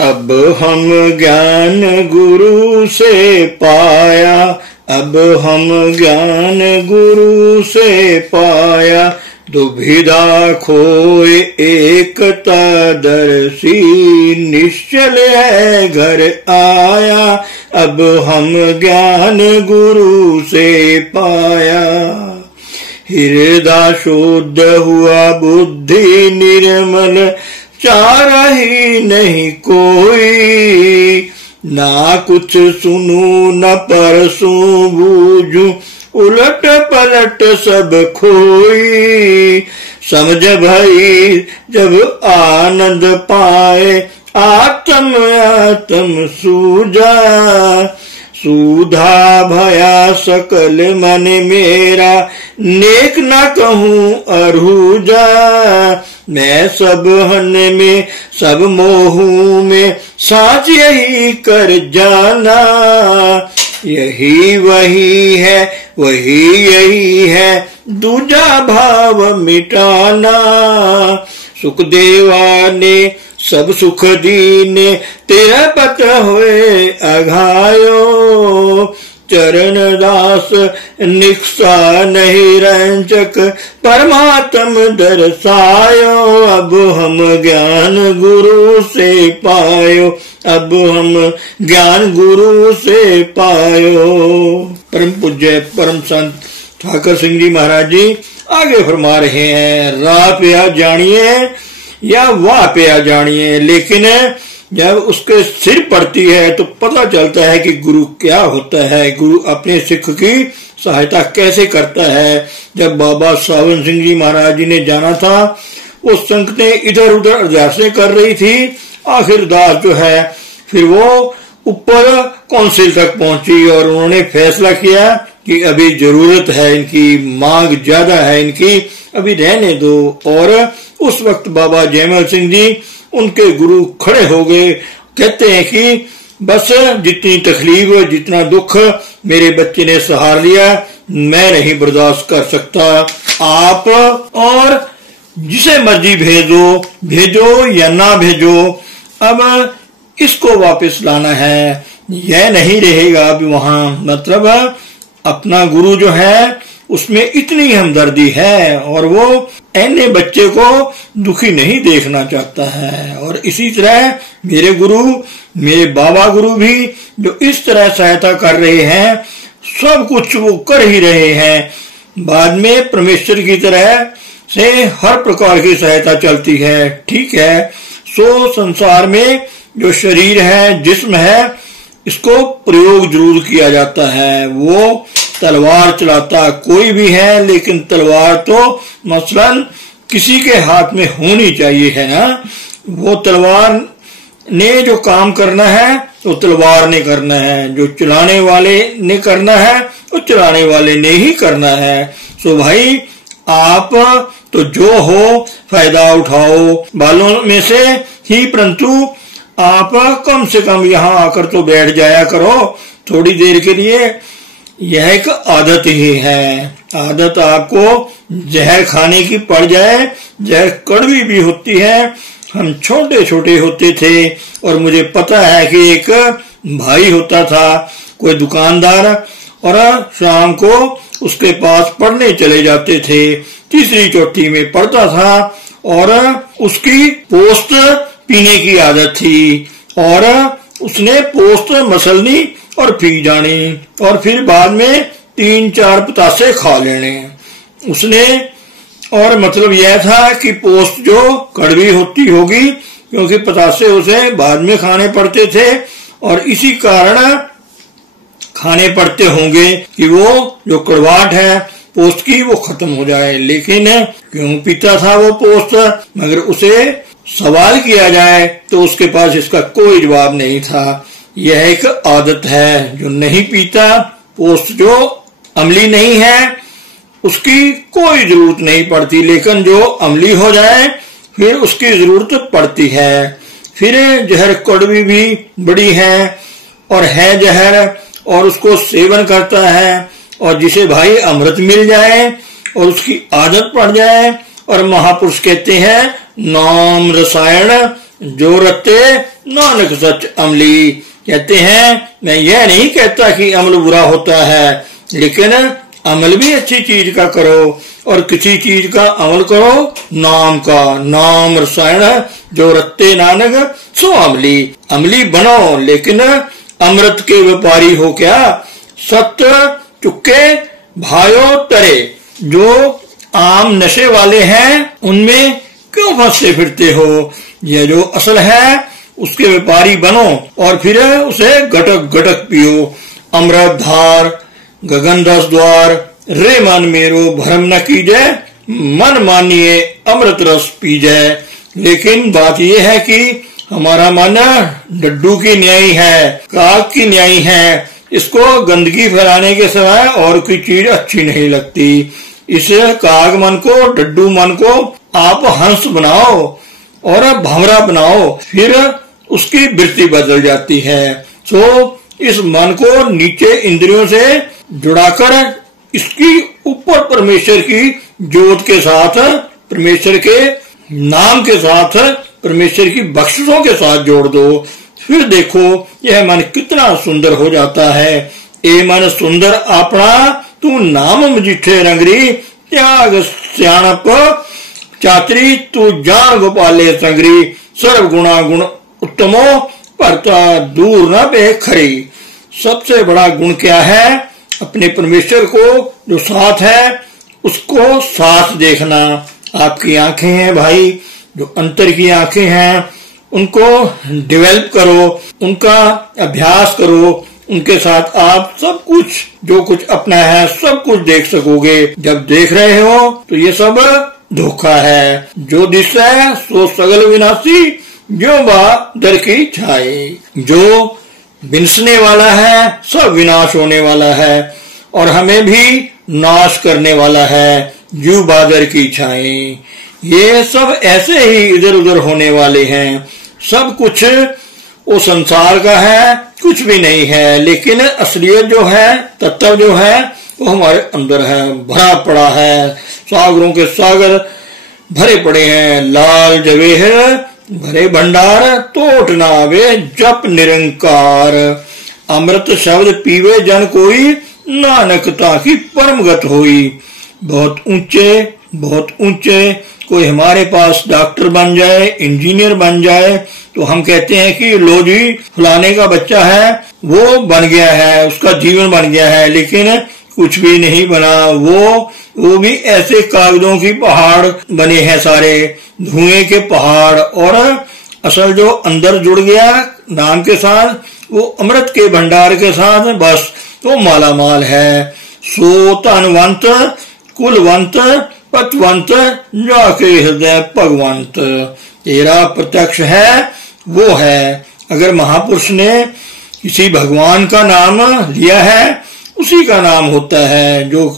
अब हम ज्ञान गुरु से पाया, अब हम ज्ञान गुरु से पाया, दुविधा खोए एकता दर्शी, निश्चल है घर आया, अब हम ज्ञान गुरु से पाया। हृदय शुद्ध हुआ बुद्धि निर्मल, चारा ही नहीं कोई, ना कुछ सुनूं न परसूं बूझूं, उलट पलट सब खोई। समझ भई जब आनंद पाए, आत्म आत्म सूझा, सूधा भया सकल मन मेरा, नेक न कहूँ अरूजा। मैं सब हन में सब मोहू में, साच यही कर जाना, यही वही है वही यही है, दूजा भाव मिटाना। सुखदेवा ने सब सुख दीने, तेरा पत होए अघायो, चरण दास निष्ठा नहीं रंजक, परमात्म दर्शायो। अब हम ज्ञान गुरु से पायो, अब हम ज्ञान गुरु से पायो। परम पूज्य परम संत ठाकर सिंह जी महाराज जी आगे फरमा रहे हैं, राह पे आ जानिए या वाह पे आ जानिए, लेकिन जब उसके सिर पड़ती है तो पता चलता है कि गुरु क्या होता है, गुरु अपने सिख की सहायता कैसे करता है। जब बाबा सावन सिंह जी महाराज जी ने जाना था, वो संगतें इधर उधर अरदासें कर रही थी, आखिरदार जो है फिर वो ऊपर काउंसिल तक पहुंची और उन्होंने फैसला किया कि अभी जरूरत है, इनकी मांग ज्यादा है, इनकी अभी रहने दो। और उस वक्त बाबा जयमल सिंह जी उनके गुरु खड़े हो गए, कहते हैं कि बस जितनी तकलीफ जितना दुख मेरे बच्चे ने सहार लिया, मैं नहीं बर्दाश्त कर सकता, आप और जिसे मर्जी भेजो, भेजो या ना भेजो, अब इसको वापस लाना है, यह नहीं रहेगा अभी वहां। मतलब अपना गुरु जो है उसमें इतनी हमदर्दी है और वो ऐने बच्चे को दुखी नहीं देखना चाहता है। और इसी तरह मेरे गुरु, मेरे बाबा गुरु भी जो इस तरह सहायता कर रहे हैं, सब कुछ वो कर ही रहे हैं, बाद में परमेश्वर की तरह से हर प्रकार की सहायता चलती है। ठीक है, सो संसार में जो शरीर है, जिस्म है, इसको प्रयोग जरूर किया जाता है। वो तलवार चलाता कोई भी है, लेकिन तलवार तो मसलन किसी के हाथ में होनी चाहिए, है ना। वो तलवार ने जो काम करना है तो तलवार ने करना है, जो चलाने वाले ने करना है वो चलाने वाले ने ही करना है। सो भाई आप तो जो हो फायदा उठाओ बालों में से ही, परंतु आप कम से कम यहाँ आकर तो बैठ जाया करो थोड़ी देर के लिए। यह एक आदत ही है, आदत आपको जहर खाने की पड़ जाए, जहर कड़वी भी होती है। हम छोटे छोटे होते थे और मुझे पता है कि एक भाई होता था, कोई दुकानदार, और शाम को उसके पास पढ़ने चले जाते थे, तीसरी चौथी में पढ़ता था और उसकी पोस्ट पीने की आदत थी और उसने पोस्ट मसलनी और पी जानी और फिर बाद में 3-4 पतासे खा लेने उसने। और मतलब यह था कि पोस्ट जो कड़वी होती होगी, क्योंकि पतासे उसे बाद में खाने पड़ते थे और इसी कारण खाने पड़ते होंगे कि वो जो कड़वाहट है पोस्ट की वो खत्म हो जाए। लेकिन क्यों पीता था वो पोस्ट, मगर उसे सवाल किया जाए तो उसके पास इसका कोई जवाब नहीं था। यह एक आदत है, जो नहीं पीता पोस्ट जो अमली नहीं है उसकी कोई जरूरत नहीं पड़ती, लेकिन जो अमली हो जाए फिर उसकी जरूरत पड़ती है। फिर जहर कड़वी भी बड़ी है और है जहर, और उसको सेवन करता है, और जिसे भाई अमृत मिल जाए और उसकी आदत पड़ जाए। और महापुरुष कहते हैं नाम रसायन जो रते नानक सच अमली। कहते हैं मैं यह नहीं कहता कि अमल बुरा होता है, लेकिन अमल भी अच्छी चीज का करो, और किसी चीज का अमल करो नाम का। नाम रसायन जो रत्ते नानक सो अमली। अमली बनो, लेकिन अमृत के व्यापारी हो क्या। सत्य चुके भायो तरे। जो आम नशे वाले हैं उनमें क्यों फंसते फिरते हो। यह जो असल है उसके व्यापारी बनो, और फिर उसे घटक घटक पियो। अमृत धार गगन दस द्वार, रे मन मेरो भरम न कीजय, मन मानिए अमृत रस पीजय। लेकिन बात यह है कि हमारा मन डड्डू की न्यायी है, काग की न्यायी है। इसको गंदगी फैलाने के सिवाय और कोई चीज अच्छी नहीं लगती। इस काग मन को, डड्डू मन को आप हंस बनाओ और भंवरा बनाओ, फिर उसकी वृत्ति बदल जाती है। सो इस मन को नीचे इंद्रियों से जुड़ाकर इसकी ऊपर परमेश्वर की ज्योत के साथ, परमेश्वर के नाम के साथ, परमेश्वर की बख्शिशों के साथ जोड़ दो। फिर देखो यह मन कितना सुंदर हो जाता है। ए मन सुंदर अपना, तू नाम मजिठे रंगरी, त्याग स्याणप चातरी, तू जान गोपाले संगरी, सर्व गुणा गुण उत्तमो, परता दूर न पे खरी। सबसे बड़ा गुण क्या है। अपने परमेश्वर को जो साथ है उसको साथ देखना। आपकी आंखें हैं भाई, जो अंतर की आंखें हैं उनको डेवलप करो, उनका अभ्यास करो। उनके साथ आप सब कुछ, जो कुछ अपना है सब कुछ देख सकोगे। जब देख रहे हो तो ये सब धोखा है। जो दिशा है सो सगल विनाशी, जो बा दर की छाए। जो विनसने वाला है सब विनाश होने वाला है, और हमें भी नाश करने वाला है। जू बादर की छाए। ये सब ऐसे ही इधर उधर होने वाले हैं। सब कुछ वो संसार का है, कुछ भी नहीं है। लेकिन असलियत जो है, तत्व जो है, वो हमारे अंदर है, भरा पड़ा है। सागरों के सागर भरे पड़े हैं। लाल जवेहर भरे भंडार, तोट ना आवे जप निरंकार। अमृत शब्द पीवे जन कोई, नानकता की परम गत होई। बहुत ऊंचे कोई हमारे पास डॉक्टर बन जाए, इंजीनियर बन जाए, तो हम कहते हैं कि लो जी फलाने का बच्चा है, वो बन गया है, उसका जीवन बन गया है। लेकिन कुछ भी नहीं बना। वो भी ऐसे कागजों की पहाड़ बने हैं, सारे धुएं के पहाड़। और असल जो अंदर जुड़ गया नाम के साथ, वो अमृत के भंडार के साथ, बस तो माला माल है। सो तनवंत कुलवंत पतवंत, जाके हृदय भगवंत। तेरा प्रत्यक्ष है वो है। अगर महापुरुष ने किसी भगवान का नाम लिया है, उसी का नाम होता है। जो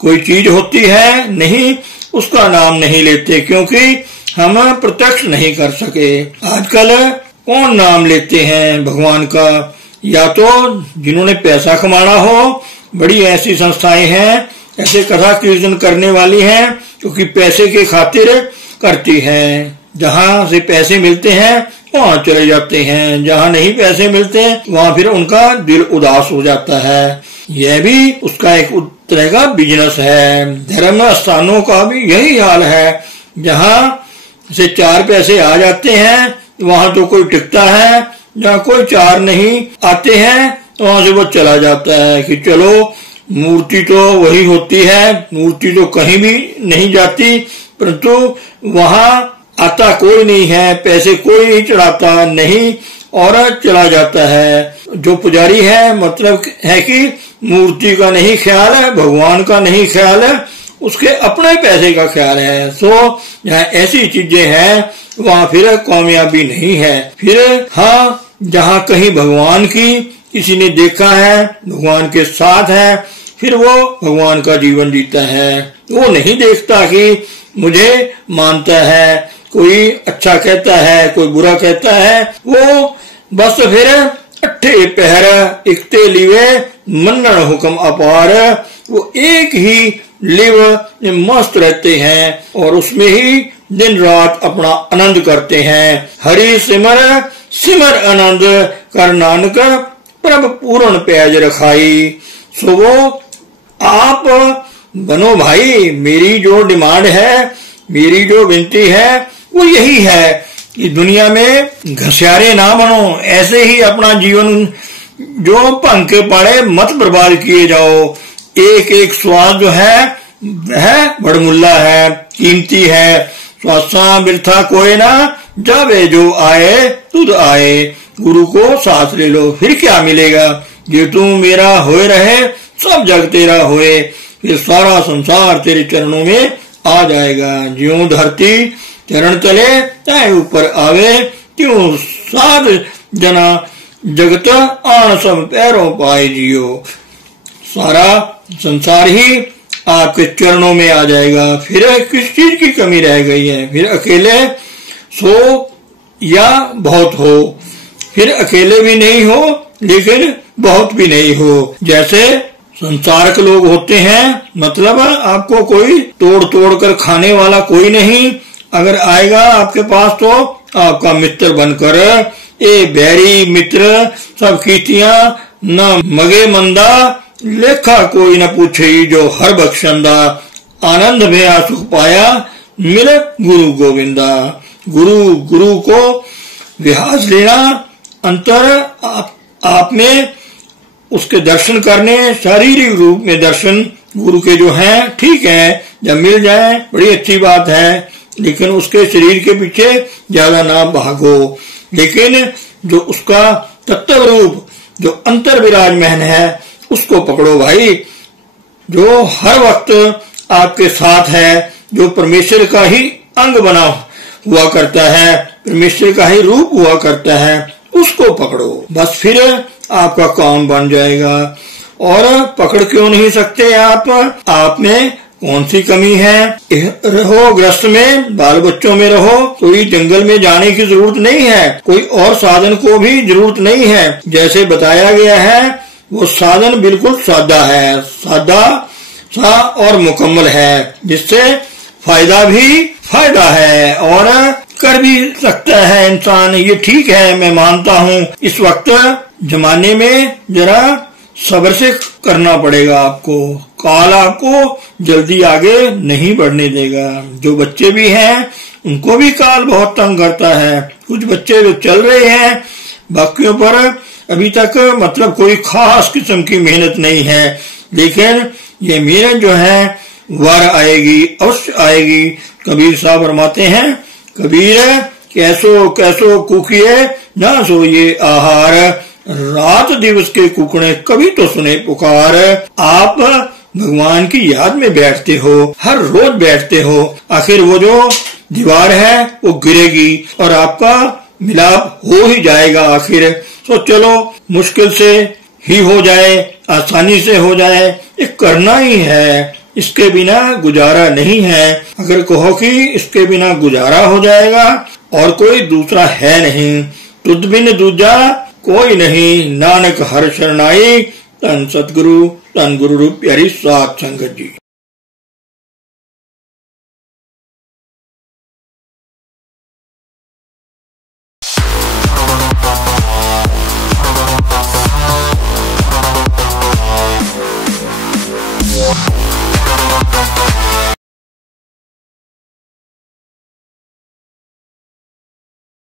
कोई चीज होती है नहीं, उसका नाम नहीं लेते, क्योंकि हम प्रत्यक्ष नहीं कर सके। आजकल कौन नाम लेते हैं भगवान का। या तो जिन्होंने पैसा कमाना हो, बड़ी ऐसी संस्थाएं हैं, ऐसे कथा कीर्तन करने वाली हैं, क्योंकि पैसे के खातिर करती हैं। जहां से पैसे मिलते हैं वहां चले जाते हैं, जहां नहीं पैसे मिलते वहां फिर उनका दिल उदास हो जाता है। यह भी उसका एक तरह का बिजनेस है। धर्म स्थानों का भी यही हाल है। जहां से 4 पैसे आ जाते हैं वहां तो कोई टिकता है, जहाँ कोई 4 नहीं आते हैं वहां से वो चला जाता है कि चलो मूर्ति तो वही होती है, मूर्ति तो कहीं भी नहीं जाती, परंतु वहां आता कोई नहीं है, पैसे कोई नहीं चढ़ाता नहीं, और चला जाता है। जो पुजारी है मतलब है कि मूर्ति का नहीं ख्याल है, भगवान का नहीं ख्याल है, उसके अपने पैसे का ख्याल है। सो जहाँ ऐसी चीजें हैं वहां फिर कामयाबी नहीं है। फिर हाँ, जहाँ कहीं भगवान की किसी ने देखा है, भगवान के साथ है, फिर वो भगवान का जीवन जीता है। वो नहीं देखता कि मुझे मानता है, कोई अच्छा कहता है, कोई बुरा कहता है, वो बस फिर अट्ठे पहर इकते लिवे मन्नण हुक्म अपार, वो एक ही लिव में मस्त रहते हैं और उसमें ही दिन रात अपना आनंद करते हैं। हरि सिमर सिमर आनंद कर नानक प्रभ पूर्ण पैज रखाई। सो वो आप बनो भाई, मेरी जो डिमांड है, मेरी जो विनती है वो यही है कि दुनिया में घसियारे ना बनो, ऐसे ही अपना जीवन जो भंग के पाड़े मत बर्बाद किए जाओ। एक एक स्वाद जो है वह बड़मुल्ला है, कीमती है। स्वासा बिरथा कोई ना, जावे जो आए तुद आए। गुरु को साथ ले लो, फिर क्या मिलेगा। ये तू मेरा होए रहे, सब जग तेरा होए, फिर सारा संसार तेरे चरणों में आ जाएगा। ज्यों धरती चरण चले चाहे ऊपर आवे, क्यों साध जना जगत आन सब पैरों पाए जियो। सारा संसार ही आपके चरणों में आ जाएगा। फिर किस चीज की कमी रह गई है। फिर अकेले सो या बहुत हो, फिर अकेले भी नहीं हो लेकिन बहुत भी नहीं हो। जैसे संसार के लोग होते हैं, मतलब आपको कोई तोड़ तोड़ कर खाने वाला कोई नहीं, अगर आएगा आपके पास तो आपका मित्र बनकर। ए बैरी मित्र सब कीतियां न मगे मंदा, लेखा कोई न पूछे जो हर बख्शंदा। आनंद में सुख पाया मिल गुरु गोविंदा। गुरु गुरु को विहास लेना, अंतर आप में उसके दर्शन करने, शारीरिक रूप में दर्शन गुरु के जो हैं ठीक है, जब मिल जाए बड़ी अच्छी बात है, लेकिन उसके शरीर के पीछे ज्यादा ना भागो। लेकिन जो उसका तत्व रूप जो अंतर विराजमान है उसको पकड़ो भाई, जो हर वक्त आपके साथ है, जो परमेश्वर का ही अंग बना हुआ करता है, परमेश्वर का ही रूप हुआ करता है, उसको पकड़ो। बस फिर आपका काम बन जाएगा। और पकड़ क्यों नहीं सकते आप में कौन सी कमी है। रहो गृहस्थ में, बाल बच्चों में रहो, कोई जंगल में जाने की जरूरत नहीं है, कोई और साधन को भी जरूरत नहीं है। जैसे बताया गया है वो साधन बिल्कुल सादा है, सादा सा और मुकम्मल है, जिससे फायदा भी फायदा है और कर भी सकता है इंसान। ये ठीक है, मैं मानता हूँ। इस वक्त जमाने में जरा सब्र से करना पड़ेगा आपको। काल आपको जल्दी आगे नहीं बढ़ने देगा। जो बच्चे भी हैं उनको भी काल बहुत तंग करता है। कुछ बच्चे जो चल रहे हैं, बाकियों पर अभी तक मतलब कोई खास किस्म की मेहनत नहीं है, लेकिन ये मेहनत जो है वार आएगी, अवश्य आएगी। कबीर साहब फरमाते हैं, कबीर कैसो कैसो कुकिए ना सो ये आहार, रात दिवस के कुकड़े कभी तो सुने पुकार। आप भगवान की याद में बैठते हो, हर रोज बैठते हो, आखिर वो जो दीवार है वो गिरेगी और आपका मिलाप हो ही जाएगा आखिर। तो चलो मुश्किल से ही हो जाए, आसानी से हो जाए, ये करना ही है, इसके बिना गुजारा नहीं है। अगर कहो कि इसके बिना गुजारा हो जाएगा और कोई दूसरा है नहीं, तुझ बिन दूजा कोई नहीं, नानक हर शरणाई, तन सतगुरु तन गुरु रूप प्यारी सात संगत जी।